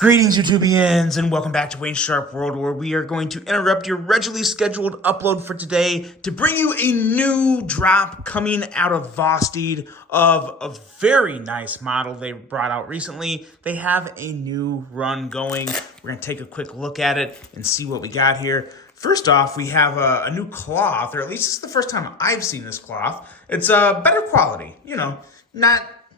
Greetings, YouTubians, and welcome back to Wayne Sharp World, where we are going to interrupt your regularly scheduled upload for today to bring you a new drop coming out of Vosteed of a very nice model they brought out recently. They have a new run going. We're going to take a quick look at it and see what we got here. First off, we have a new cloth, or at least this is the first time I've seen this cloth. It's better quality,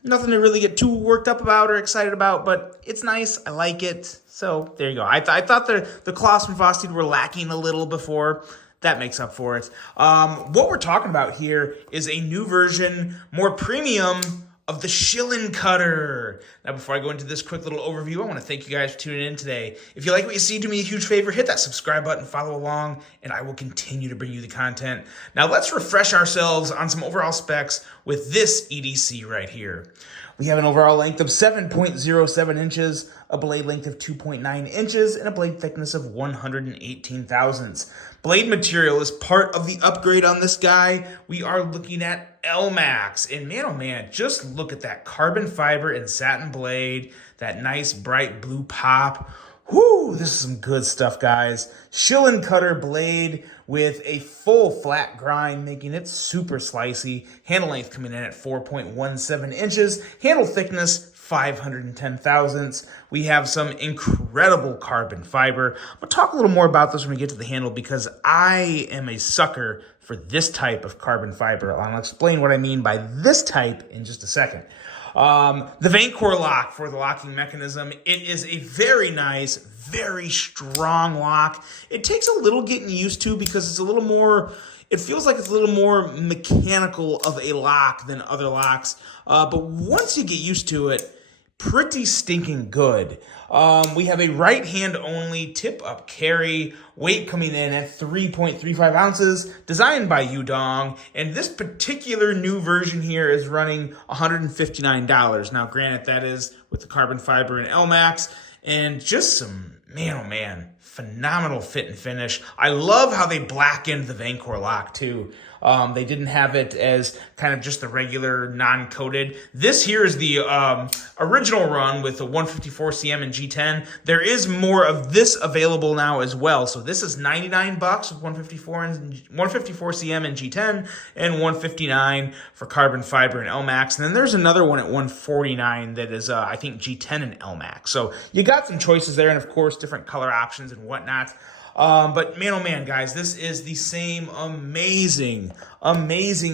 nothing to really get too worked up about or excited about, but it's nice. I like it. So there you go. I thought the cloths from Vosteed were lacking a little before. That makes up for it. What we're talking about here is a new version, more premium, of the shilling cutter. Now, before I go into this quick little overview, I want to thank you guys for tuning in today. If you like what you see, do me a huge favor, hit that subscribe button, follow along, and I will continue to bring you the content. Now, let's refresh ourselves on some overall specs with this EDC right here. We have an overall length of 7.07 inches, a blade length of 2.9 inches, and a blade thickness of 118 thousandths. Blade material is part of the upgrade on this guy. We are looking at L-Max, and man, oh man, just look at that carbon fiber and satin blade, that nice bright blue pop. Whoo, this is some good stuff, guys. Shilling cutter blade with a full flat grind, making it super slicey. Handle length coming in at 4.17 inches. Handle thickness, 510 thousandths. We have some incredible carbon fiber. I'm going to talk a little more about this when we get to the handle because I am a sucker for this type of carbon fiber. I'll explain what I mean by this type in just a second. The Vancore lock for the locking mechanism. It is a very nice, very strong lock. It takes a little getting used to because it's a little more, it feels like it's a little more mechanical of a lock than other locks. But once you get used to it, pretty stinking good. We have a right hand only tip up carry, weight coming in at 3.35 ounces, designed by Yudong, and this particular new version here is running $159. Now granted, that is with the carbon fiber and L-Max, and just some, man oh man, phenomenal fit and finish. I love how they blackened the Vancore lock too. They didn't have it as kind of just the regular non-coated. This here is the original run with the 154 cm and G10. There is more of this available now as well. So this is $99 with 154 cm and G10 and $159 for carbon fiber and L-Max. And then there's another one at $149 that is, I think, G10 and L-Max. So you got some choices there and, of course, different color options and whatnot. But man, oh man, guys, this is the same amazing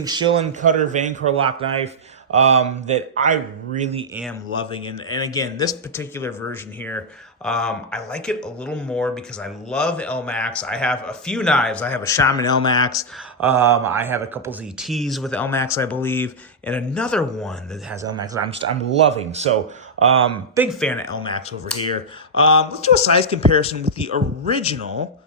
shilling cutter Vancore lock knife that I really am loving. And again, this particular version here, I like it a little more because I love L-Max. I have a few knives. I have a Shaman L-Max. I have a couple ZTs with L-Max, I believe, and another one that has L-Max that I'm loving. So, big fan of L-Max over here. Let's do a size comparison with the original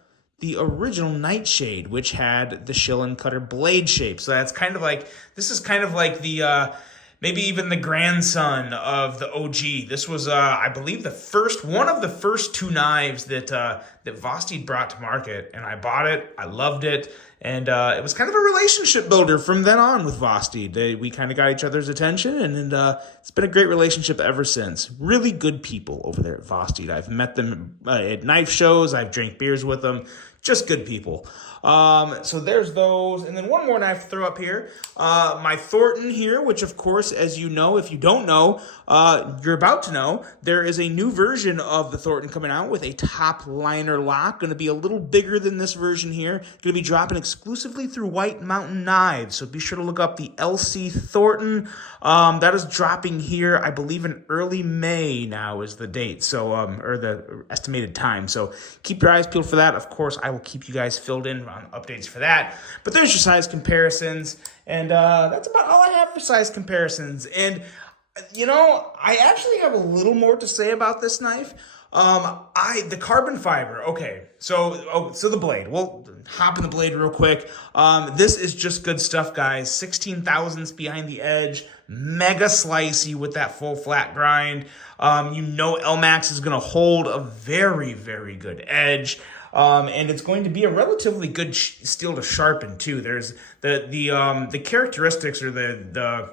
Nightshade, which had the shilling cutter blade shape. So that's kind of like, this is kind of like the, maybe even the grandson of the OG. This was, I believe, one of the first two knives that Vosteed brought to market, and I bought it. I loved it, and it was kind of a relationship builder from then on with Vosteed. We kind of got each other's attention, and it's been a great relationship ever since. Really good people over there at Vosteed. I've met them at knife shows. I've drank beers with them. Just good people. So there's those. And then one more knife to throw up here. My Thornton here, which of course, as you know, if you don't know, you're about to know, there is a new version of the Thornton coming out with a top liner lock. Going to be a little bigger than this version here. Going to be dropping exclusively through White Mountain Knives. So be sure to look up the LC Thornton. That is dropping here, I believe, in early May now is the date. So, or the estimated time. So keep your eyes peeled for that. Of course, I will keep you guys filled in on updates for that. But there's your size comparisons, and that's about all I have for size comparisons. And I actually have a little more to say about this knife. The carbon fiber. Okay, so the blade. We'll hop in the blade real quick. This is just good stuff, guys. 16 thousandths behind the edge, mega slicey with that full flat grind. L-Max is going to hold a very, very good edge. And it's going to be a relatively good steel to sharpen too. There's the characteristics or the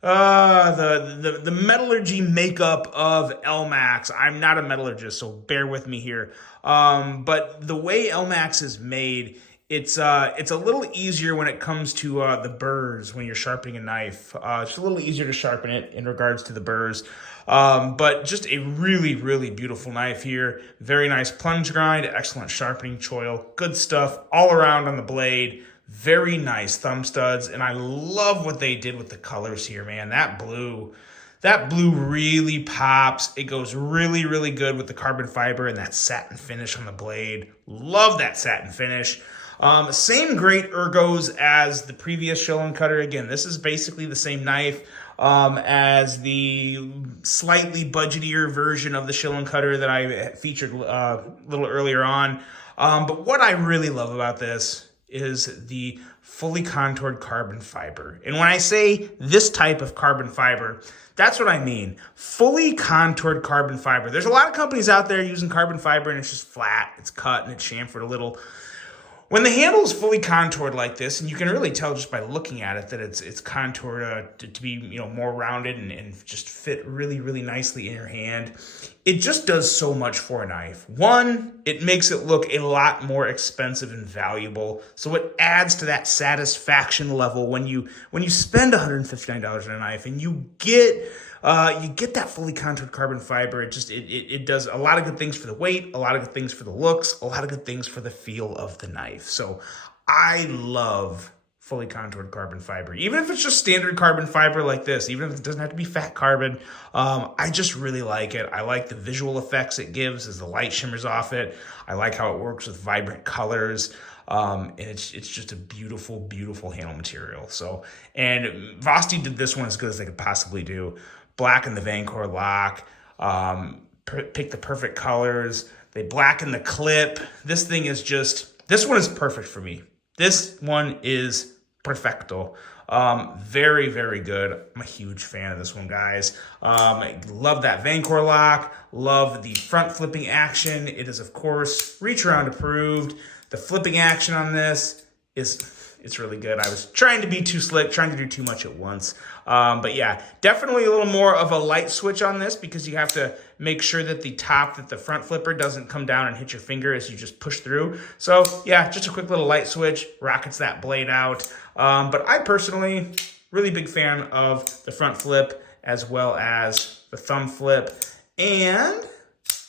The metallurgy makeup of LMAX. I'm not a metallurgist, so bear with me here. But the way LMAX is made, it's a little easier when it comes to the burrs when you're sharpening a knife. It's a little easier to sharpen it in regards to the burrs. But just a really, really beautiful knife here. Very nice plunge grind, excellent sharpening choil, good stuff all around on the blade. Very nice thumb studs, and I love what they did with the colors here, man. That blue really pops. It goes really, really good with the carbon fiber and that satin finish on the blade. Love that satin finish. Same great ergos as the previous Schilling cutter. Again, this is basically the same knife as the slightly budgetier version of the Schilling cutter that I featured a little earlier on. But what I really love about this is the fully contoured carbon fiber. And when I say this type of carbon fiber, that's what I mean. Fully contoured carbon fiber. There's a lot of companies out there using carbon fiber and it's just flat, it's cut, and it's chamfered a little. When the handle is fully contoured like this, and you can really tell just by looking at it that it's contoured to be more rounded and just fit really, really nicely in your hand, it just does so much for a knife. One, it makes it look a lot more expensive and valuable, so it adds to that satisfaction level when you spend $159 on a knife and you get that fully contoured carbon fiber. It does a lot of good things for the weight, a lot of good things for the looks, a lot of good things for the feel of the knife. So I love fully contoured carbon fiber, even if it's just standard carbon fiber like this, even if it doesn't have to be fat carbon. I just really like it. I like the visual effects it gives as the light shimmers off it. I like how it works with vibrant colors. And it's just a beautiful, beautiful handle material. So, and Vosteed did this one as good as they could possibly do. Blacken the Vancore lock, pick the perfect colors. They blacken the clip. This one is perfect for me. This one is perfecto. Very, very good. I'm a huge fan of this one, guys. Love that Vancore lock. Love the front flipping action. It is, of course, reach around approved. The flipping action on this it's really good. I was trying to be too slick, trying to do too much at once. But yeah, definitely a little more of a light switch on this because you have to make sure that the front flipper doesn't come down and hit your finger as you just push through. So yeah, just a quick little light switch, rockets that blade out. But I personally, really big fan of the front flip as well as the thumb flip and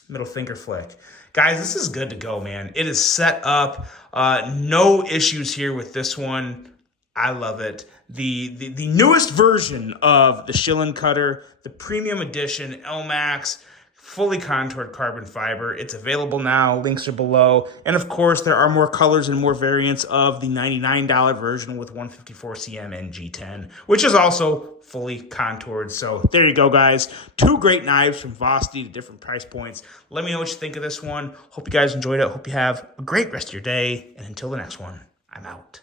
middle finger flick. Guys, this is good to go, man. It is set up. No issues here with this one. I love it. The newest version of the Schilling cutter, the premium edition, LMAX, fully contoured carbon fiber. It's available now. Links are below. And of course, there are more colors and more variants of the $99 version with 154 cm and G10, which is also fully contoured. So there you go, guys. Two great knives from Vosteed at different price points. Let me know what you think of this one. Hope you guys enjoyed it. Hope you have a great rest of your day. And until the next one, I'm out.